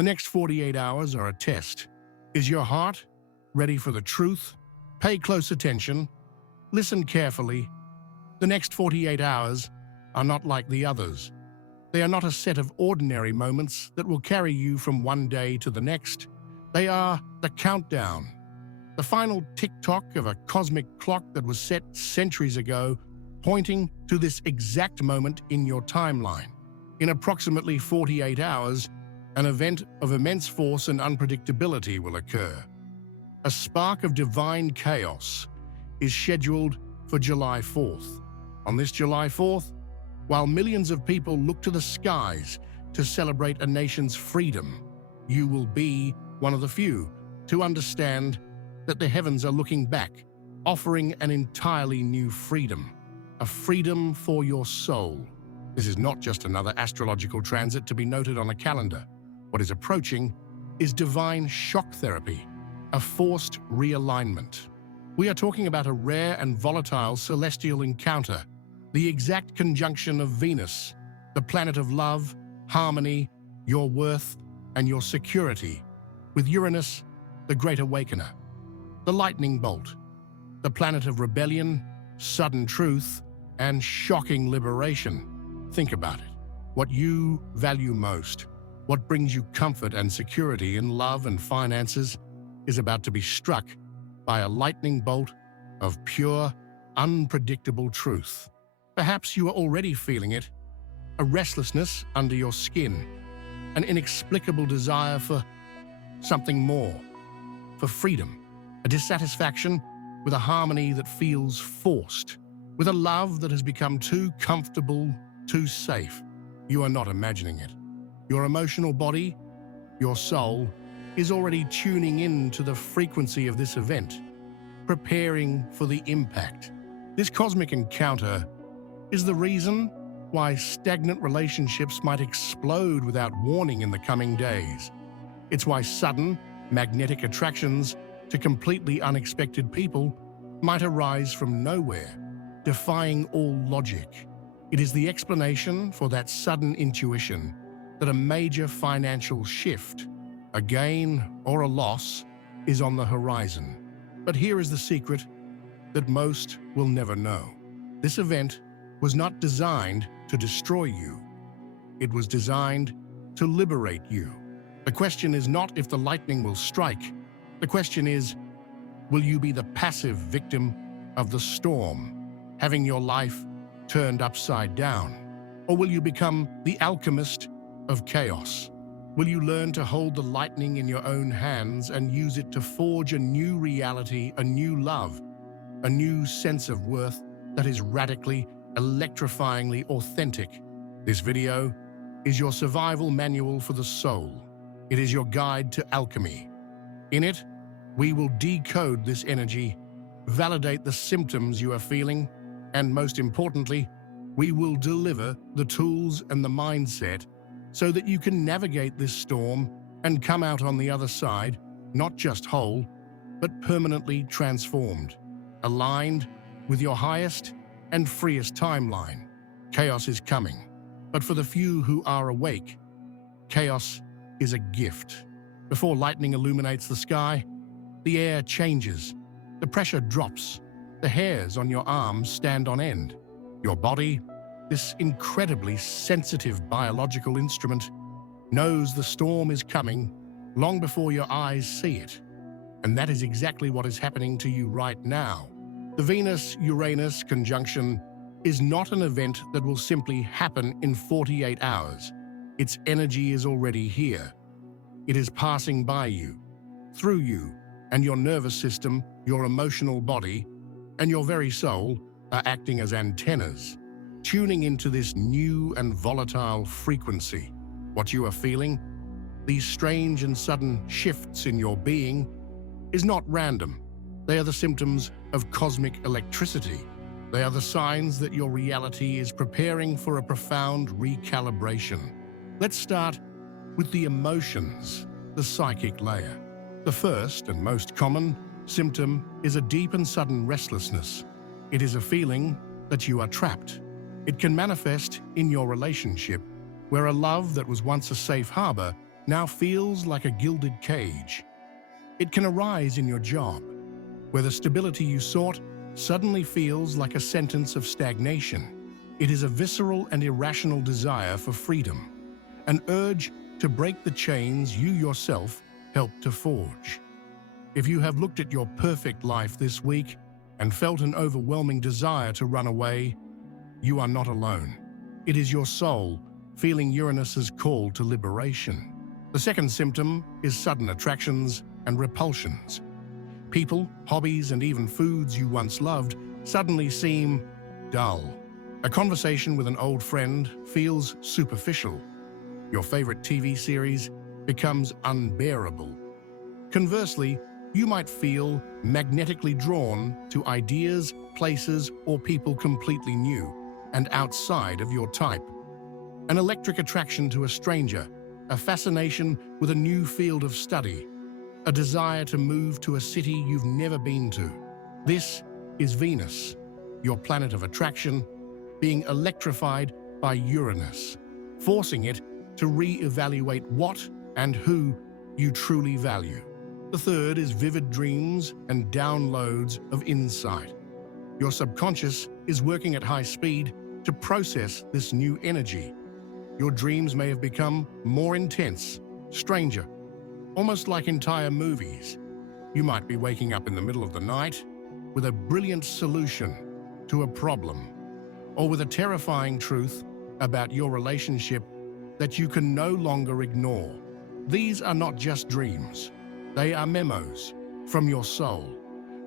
The next 48 hours are a test. Is your heart ready for the truth? Pay close attention. Listen carefully. The next 48 hours are not like the others. They are not a set of ordinary moments that will carry you from one day to the next. They are the countdown, the final tick-tock of a cosmic clock that was set centuries ago, pointing to this exact moment in your timeline. In approximately 48 hours, an event of immense force and unpredictability will occur. A spark of divine chaos is scheduled for July 4th. On this July 4th, while millions of people look to the skies to celebrate a nation's freedom, you will be one of the few to understand that the heavens are looking back, offering an entirely new freedom, a freedom for your soul. This is not just another astrological transit to be noted on a calendar. What is approaching is divine shock therapy, a forced realignment. We are talking about a rare and volatile celestial encounter, the exact conjunction of Venus, the planet of love, harmony, your worth, and your security, with Uranus, the Great Awakener, the lightning bolt, the planet of rebellion, sudden truth, and shocking liberation. Think about it. What you value most, what brings you comfort and security in love and finances, is about to be struck by a lightning bolt of pure, unpredictable truth. Perhaps you are already feeling it, a restlessness under your skin, an inexplicable desire for something more, for freedom, a dissatisfaction with a harmony that feels forced, with a love that has become too comfortable, too safe. You are not imagining it. Your emotional body, your soul, is already tuning in to the frequency of this event, preparing for the impact. This cosmic encounter is the reason why stagnant relationships might explode without warning in the coming days. It's why sudden, magnetic attractions to completely unexpected people might arise from nowhere, defying all logic. It is the explanation for that sudden intuition that a major financial shift, a gain or a loss, is on the horizon. But here is the secret that most will never know. This event was not designed to destroy you. It was designed to liberate you. The question is not if the lightning will strike. The question is, will you be the passive victim of the storm, having your life turned upside down? Or will you become the alchemist of chaos? Will you learn to hold the lightning in your own hands and use it to forge a new reality, a new love, a new sense of worth that is radically, electrifyingly authentic? This video is your survival manual for the soul. It is your guide to alchemy. In it, we will decode this energy, validate the symptoms you are feeling, and most importantly, we will deliver the tools and the mindset so that you can navigate this storm and come out on the other side, not just whole, but permanently transformed, aligned with your highest and freest timeline. Chaos is coming, but for the few who are awake, chaos is a gift. Before lightning illuminates the sky, the air changes, the pressure drops, the hairs on your arms stand on end. Your body, this incredibly sensitive biological instrument, knows the storm is coming long before your eyes see it. And that is exactly what is happening to you right now. The Venus-Uranus conjunction is not an event that will simply happen in 48 hours. Its energy is already here. It is passing by you, through you, and your nervous system, your emotional body, and your very soul are acting as antennas, tuning into this new and volatile frequency. What you are feeling, these strange and sudden shifts in your being, is not random. They are the symptoms of cosmic electricity. They are the signs that your reality is preparing for a profound recalibration. Let's start with the emotions, the psychic layer. The first and most common symptom is a deep and sudden restlessness. It is a feeling that you are trapped. It can manifest in your relationship, where a love that was once a safe harbor now feels like a gilded cage. It can arise in your job, where the stability you sought suddenly feels like a sentence of stagnation. It is a visceral and irrational desire for freedom, an urge to break the chains you yourself helped to forge. If you have looked at your perfect life this week and felt an overwhelming desire to run away, you are not alone. It is your soul feeling Uranus's call to liberation. The second symptom is sudden attractions and repulsions. People, hobbies, and even foods you once loved suddenly seem dull. A conversation with an old friend feels superficial. Your favorite TV series becomes unbearable. Conversely, you might feel magnetically drawn to ideas, places, or people completely new and outside of your type. An electric attraction to a stranger, a fascination with a new field of study, a desire to move to a city you've never been to. This is Venus, your planet of attraction, being electrified by Uranus, forcing it to re-evaluate what and who you truly value. The third is vivid dreams and downloads of insight. Your subconscious is working at high speed to process this new energy. Your dreams may have become more intense, stranger, almost like entire movies. You might be waking up in the middle of the night with a brilliant solution to a problem, or with a terrifying truth about your relationship that you can no longer ignore. These are not just dreams. They are memos from your soul.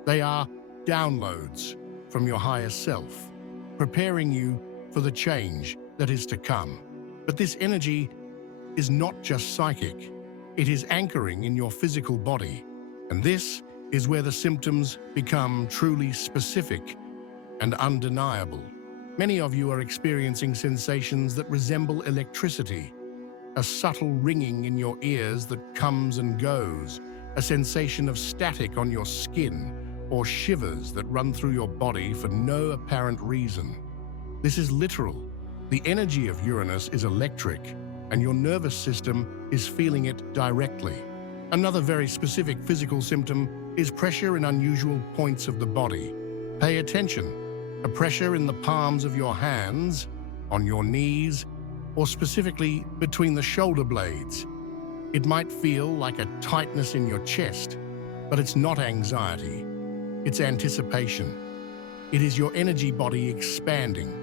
They are downloads from your higher self, preparing you for the change that is to come. But this energy is not just psychic. It is anchoring in your physical body. And this is where the symptoms become truly specific and undeniable. Many of you are experiencing sensations that resemble electricity, a subtle ringing in your ears that comes and goes, a sensation of static on your skin, or shivers that run through your body for no apparent reason. This is literal. The energy of Uranus is electric, and your nervous system is feeling it directly. Another very specific physical symptom is pressure in unusual points of the body. Pay attention. A pressure in the palms of your hands, on your knees, or specifically between the shoulder blades. It might feel like a tightness in your chest, but it's not anxiety. It's anticipation. It is your energy body expanding,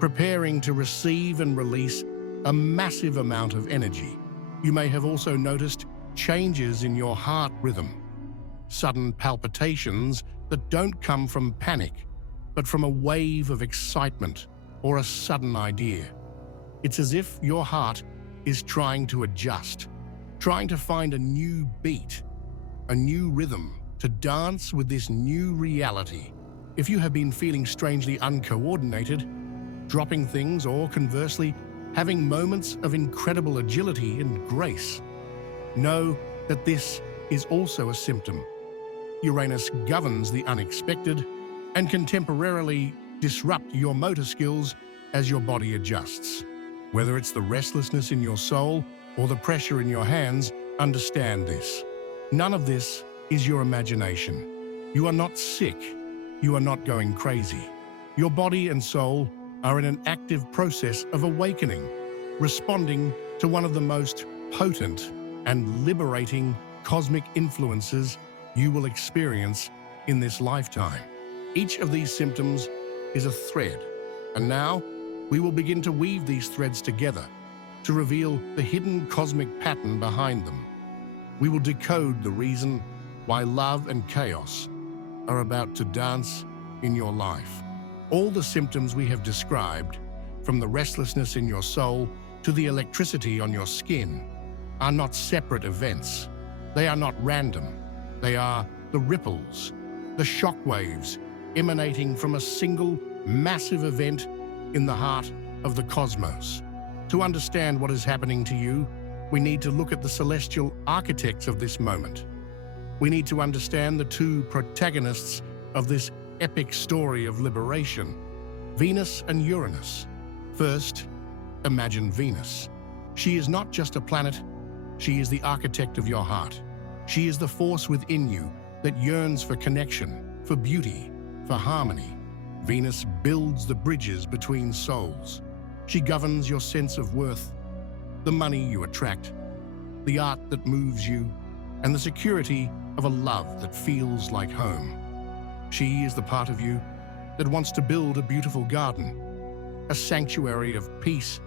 preparing to receive and release a massive amount of energy. You may have also noticed changes in your heart rhythm, sudden palpitations that don't come from panic, but from a wave of excitement or a sudden idea. It's as if your heart is trying to adjust, trying to find a new beat, a new rhythm to dance with this new reality. If you have been feeling strangely uncoordinated, dropping things, or conversely, having moments of incredible agility and grace, know that this is also a symptom. Uranus governs the unexpected and can temporarily disrupt your motor skills as your body adjusts. Whether it's the restlessness in your soul or the pressure in your hands, understand this. None of this is your imagination. You are not sick. You are not going crazy. Your body and soul are in an active process of awakening, responding to one of the most potent and liberating cosmic influences you will experience in this lifetime. Each of these symptoms is a thread, and now we will begin to weave these threads together to reveal the hidden cosmic pattern behind them. We will decode the reason why love and chaos are about to dance in your life. All the symptoms we have described, from the restlessness in your soul to the electricity on your skin, are not separate events. They are not random. They are the ripples, the shock waves emanating from a single massive event in the heart of the cosmos. To understand what is happening to you, we need to look at the celestial architects of this moment. We need to understand the two protagonists of this epic story of liberation, Venus and Uranus. First, imagine Venus. She is not just a planet, She is the architect of your heart. She is the force within you that yearns for connection, for beauty, for harmony. Venus builds the bridges between souls. She governs your sense of worth, the money you attract, the art that moves you, and the security of a love that feels like home. She is the part of you that wants to build a beautiful garden, a sanctuary of peace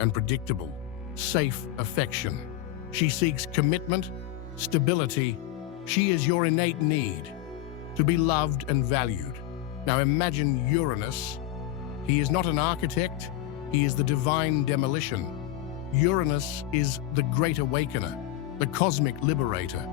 and predictable, safe affection. She seeks commitment, stability. She is your innate need to be loved and valued. Now imagine Uranus. He is not an architect, he is the divine demolition. Uranus is the Great Awakener, the cosmic liberator.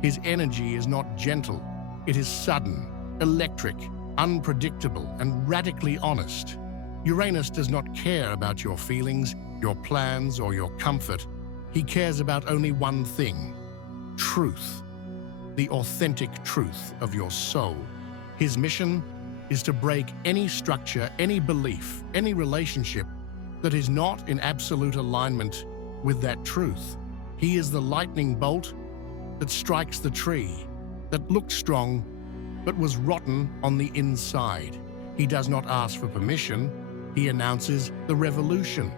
His energy is not gentle, it is sudden, electric, unpredictable, and radically honest. Uranus does not care about your feelings, your plans, or your comfort. He cares about only one thing: truth, the authentic truth of your soul. His mission is to break any structure, any belief, any relationship that is not in absolute alignment with that truth. He is the lightning bolt that strikes the tree, that looked strong, but was rotten on the inside. He does not ask for permission, he announces the revolution.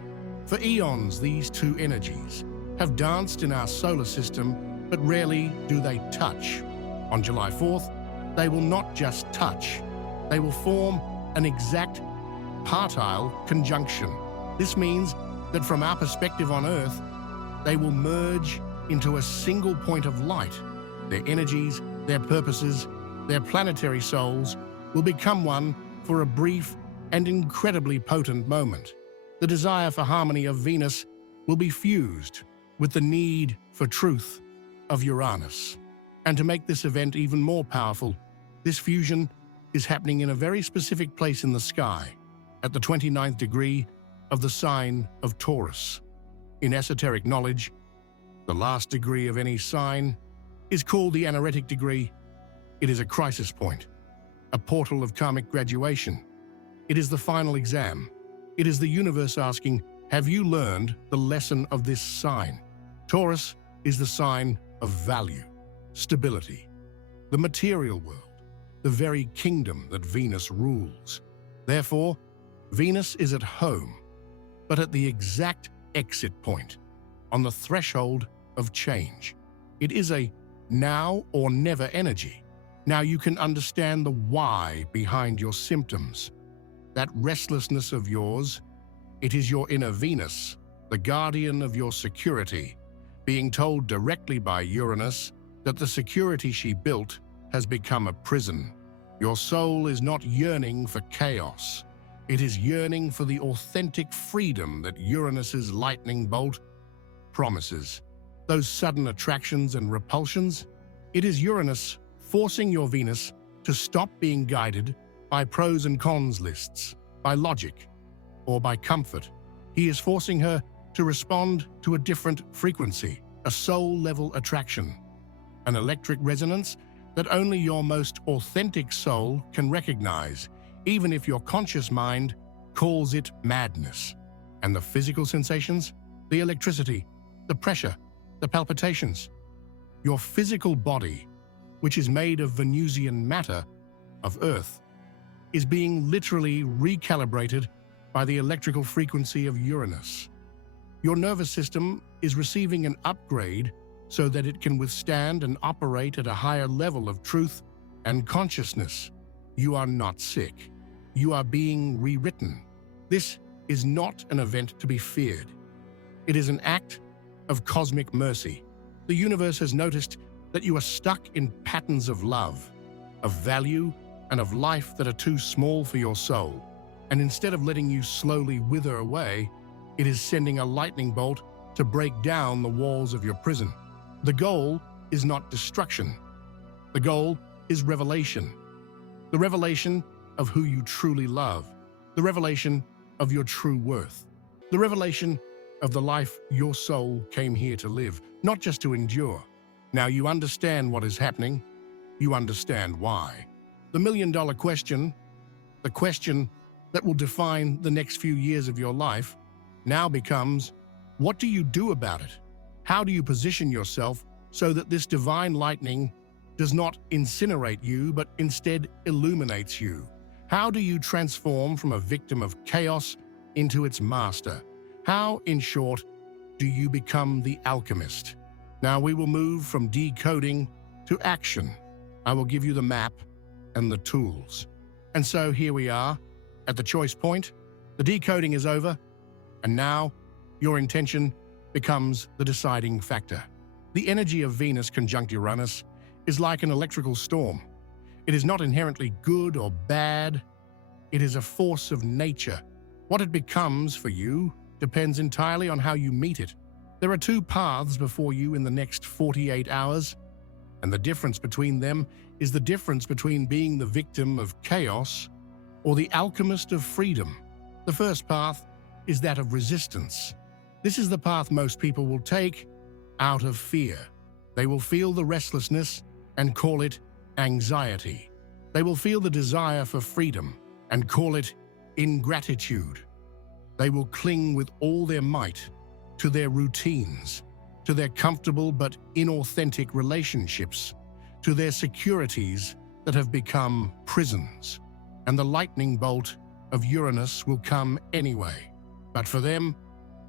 For eons, these two energies have danced in our solar system, but rarely do they touch. On July 4th, they will not just touch, they will form an exact partile conjunction. This means that from our perspective on Earth, they will merge into a single point of light. Their energies, their purposes, their planetary souls will become one for a brief and incredibly potent moment. The desire for harmony of Venus will be fused with the need for truth of Uranus. And to make this event even more powerful, this fusion is happening in a very specific place in the sky, at the 29th degree of the sign of Taurus. In esoteric knowledge, the last degree of any sign is called the anaretic degree. It is a crisis point, a portal of karmic graduation. It is the final exam. It is the universe asking, have you learned the lesson of this sign? Taurus is the sign of value, stability, the material world, the very kingdom that Venus rules. Therefore, Venus is at home, but at the exact exit point, on the threshold of change. It is a now or never energy. Now you can understand the why behind your symptoms. That restlessness of yours, it is your inner Venus, the guardian of your security, being told directly by Uranus that the security she built has become a prison. Your soul is not yearning for chaos. It is yearning for the authentic freedom that Uranus's lightning bolt promises. Those sudden attractions and repulsions, it is Uranus forcing your Venus to stop being guided by pros and cons lists, by logic, or by comfort. He is forcing her to respond to a different frequency, a soul-level attraction, an electric resonance that only your most authentic soul can recognize, even if your conscious mind calls it madness. And the physical sensations, the electricity, the pressure, the palpitations. Your physical body, which is made of Venusian matter, of Earth, is being literally recalibrated by the electrical frequency of Uranus. Your nervous system is receiving an upgrade so that it can withstand and operate at a higher level of truth and consciousness. You are not sick. You are being rewritten. This is not an event to be feared. It is an act of cosmic mercy. The universe has noticed that you are stuck in patterns of love, of value, and of life that are too small for your soul. And instead of letting you slowly wither away, it is sending a lightning bolt to break down the walls of your prison. The goal is not destruction. The goal is revelation. The revelation of who you truly love. The revelation of your true worth. The revelation of the life your soul came here to live, not just to endure. Now you understand what is happening. You understand why. The million-dollar question, the question that will define the next few years of your life, now becomes, what do you do about it? How do you position yourself so that this divine lightning does not incinerate you, but instead illuminates you? How do you transform from a victim of chaos into its master? How, in short, do you become the alchemist? Now we will move from decoding to action. I will give you the map and the tools. And so here we are, at the choice point. The decoding is over, and now your intention becomes the deciding factor. The energy of Venus conjunct Uranus is like an electrical storm. It is not inherently good or bad. It is a force of nature. What it becomes for you depends entirely on how you meet it. There are two paths before you in the next 48 hours, and the difference between them is the difference between being the victim of chaos or the alchemist of freedom. The first path is that of resistance. This is the path most people will take out of fear. They will feel the restlessness and call it anxiety. They will feel the desire for freedom and call it ingratitude. They will cling with all their might to their routines, to their comfortable but inauthentic relationships, to their securities that have become prisons. And the lightning bolt of Uranus will come anyway. But for them,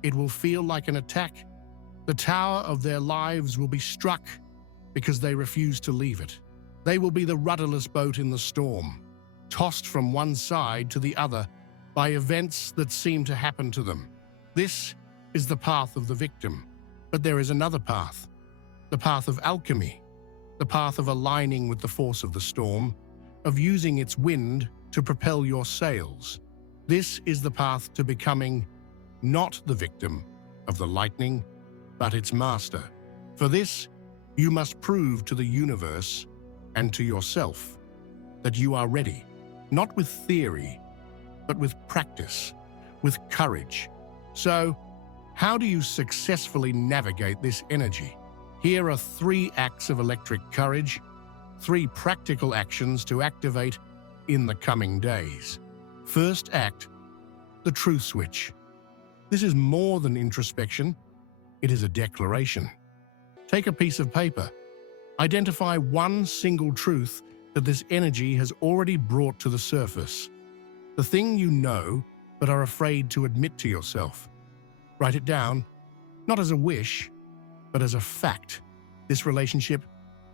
it will feel like an attack. The tower of their lives will be struck because they refuse to leave it. They will be the rudderless boat in the storm, tossed from one side to the other by events that seem to happen to them. This is the path of the victim. But there is another path, the path of alchemy, the path of aligning with the force of the storm, of using its wind to propel your sails. This is the path to becoming not the victim of the lightning, but its master. For this, you must prove to the universe and to yourself that you are ready, not with theory, but with practice, with courage. So, how do you successfully navigate this energy? Here are 3 acts of electric courage, 3 practical actions to activate in the coming days. First act, the truth switch. This is more than introspection. It is a declaration. Take a piece of paper. Identify one single truth that this energy has already brought to the surface. The thing you know, but are afraid to admit to yourself. Write it down, not as a wish, but as a fact. This relationship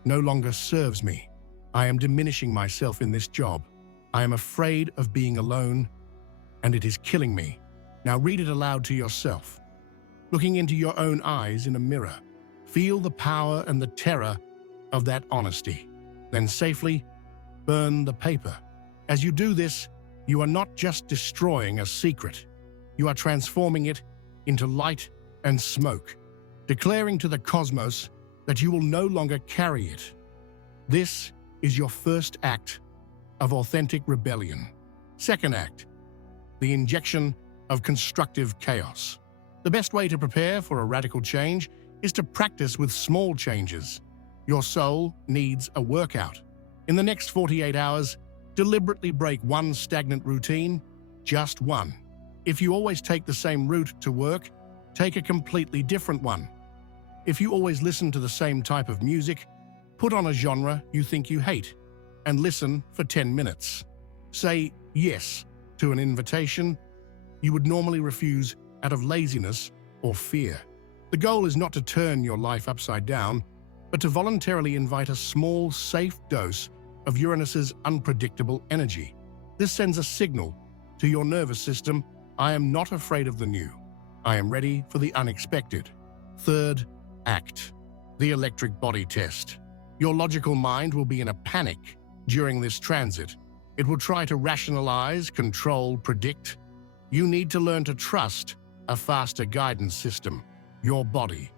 no longer serves me. I am diminishing myself in this job. I am afraid of being alone, and it is killing me. Now read it aloud to yourself. Looking into your own eyes in a mirror, feel the power and the terror of that honesty. Then safely burn the paper. As you do this, you are not just destroying a secret. You are transforming it into light and smoke, declaring to the cosmos that you will no longer carry it. This is your first act of authentic rebellion. Second act, the injection of constructive chaos. The best way to prepare for a radical change is to practice with small changes. Your soul needs a workout. In the next 48 hours, deliberately break one stagnant routine, just one. If you always take the same route to work, take a completely different one. If you always listen to the same type of music, put on a genre you think you hate and listen for 10 minutes. Say yes to an invitation you would normally refuse out of laziness or fear. The goal is not to turn your life upside down, but to voluntarily invite a small, safe dose of Uranus's unpredictable energy. This sends a signal to your nervous system: I am not afraid of the new. I am ready for the unexpected. Third act, the electric body test. Your logical mind will be in a panic during this transit. It will try to rationalize, control, predict. You need to learn to trust a faster guidance system, your body.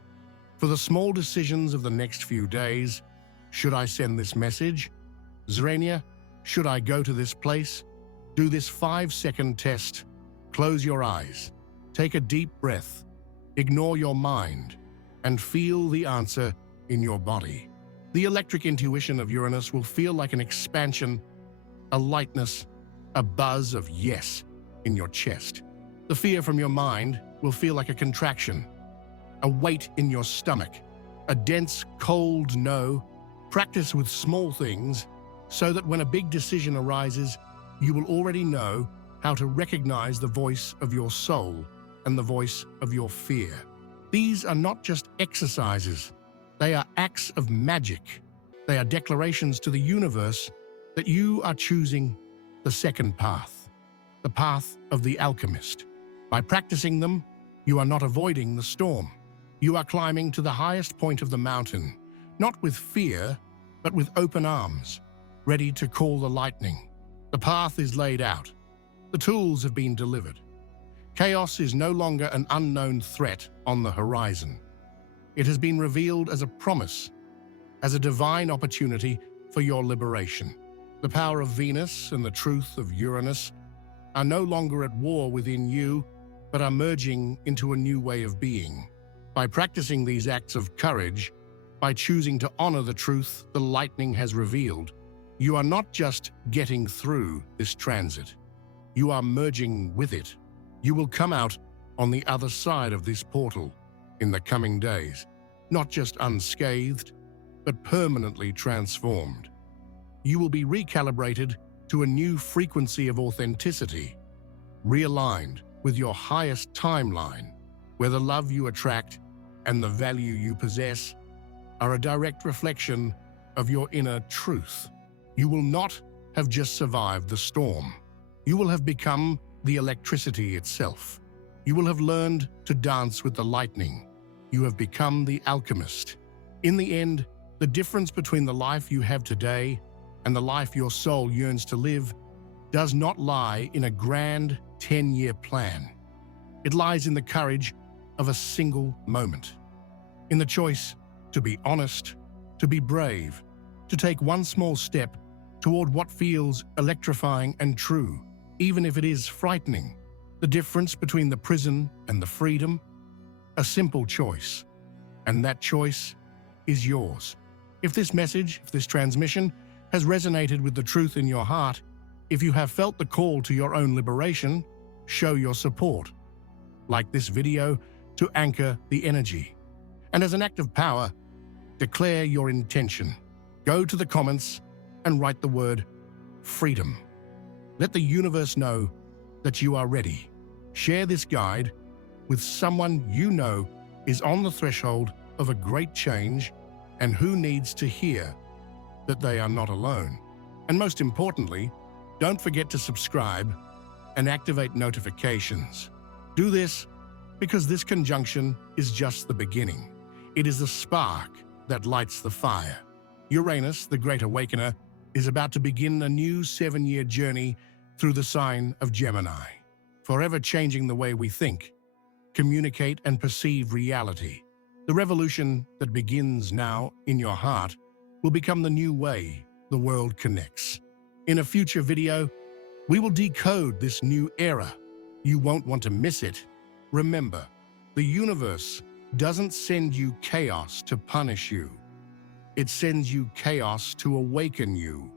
For the small decisions of the next few days, should I send this message? Zrania, should I go to this place? Do this 5-second test. Close your eyes. Take a deep breath. Ignore your mind and feel the answer in your body. The electric intuition of Uranus will feel like an expansion, a lightness, a buzz of yes in your chest. The fear from your mind will feel like a contraction, a weight in your stomach, a dense, cold no. Practice with small things so that when a big decision arises, you will already know how to recognize the voice of your soul and the voice of your fear. These are not just exercises. They are acts of magic. They are declarations to the universe that you are choosing the second path, the path of the alchemist. By practicing them, you are not avoiding the storm. You are climbing to the highest point of the mountain, not with fear, but with open arms, ready to call the lightning. The path is laid out. The tools have been delivered. Chaos is no longer an unknown threat on the horizon. It has been revealed as a promise, as a divine opportunity for your liberation. The power of Venus and the truth of Uranus are no longer at war within you, but are merging into a new way of being. By practicing these acts of courage, by choosing to honor the truth the lightning has revealed, you are not just getting through this transit. You are merging with it. You will come out on the other side of this portal in the coming days, not just unscathed, but permanently transformed. You will be recalibrated to a new frequency of authenticity, realigned with your highest timeline, where the love you attract and the value you possess are a direct reflection of your inner truth. You will not have just survived the storm. You will have become the electricity itself. You will have learned to dance with the lightning. You have become the alchemist. In the end, the difference between the life you have today and the life your soul yearns to live does not lie in a grand 10-year plan. It lies in the courage of a single moment, in the choice to be honest, to be brave, to take one small step toward what feels electrifying and true, even if it is frightening. The difference between the prison and the freedom? A simple choice, and that choice is yours. If this message, if this transmission has resonated with the truth in your heart, if you have felt the call to your own liberation, show your support. Like this video to anchor the energy. And as an act of power, declare your intention. Go to the comments and write the word freedom. Let the universe know that you are ready. Share this guide with someone you know is on the threshold of a great change and who needs to hear that they are not alone. And most importantly, don't forget to subscribe and activate notifications. Do this because this conjunction is just the beginning. It is the spark that lights the fire. Uranus, the Great Awakener, is about to begin a new 7-year journey through the sign of Gemini, forever changing the way we think, communicate, and perceive reality. The revolution that begins now in your heart will become the new way the world connects. In a future video, we will decode this new era. You won't want to miss it. Remember, the universe doesn't send you chaos to punish you. It sends you chaos to awaken you.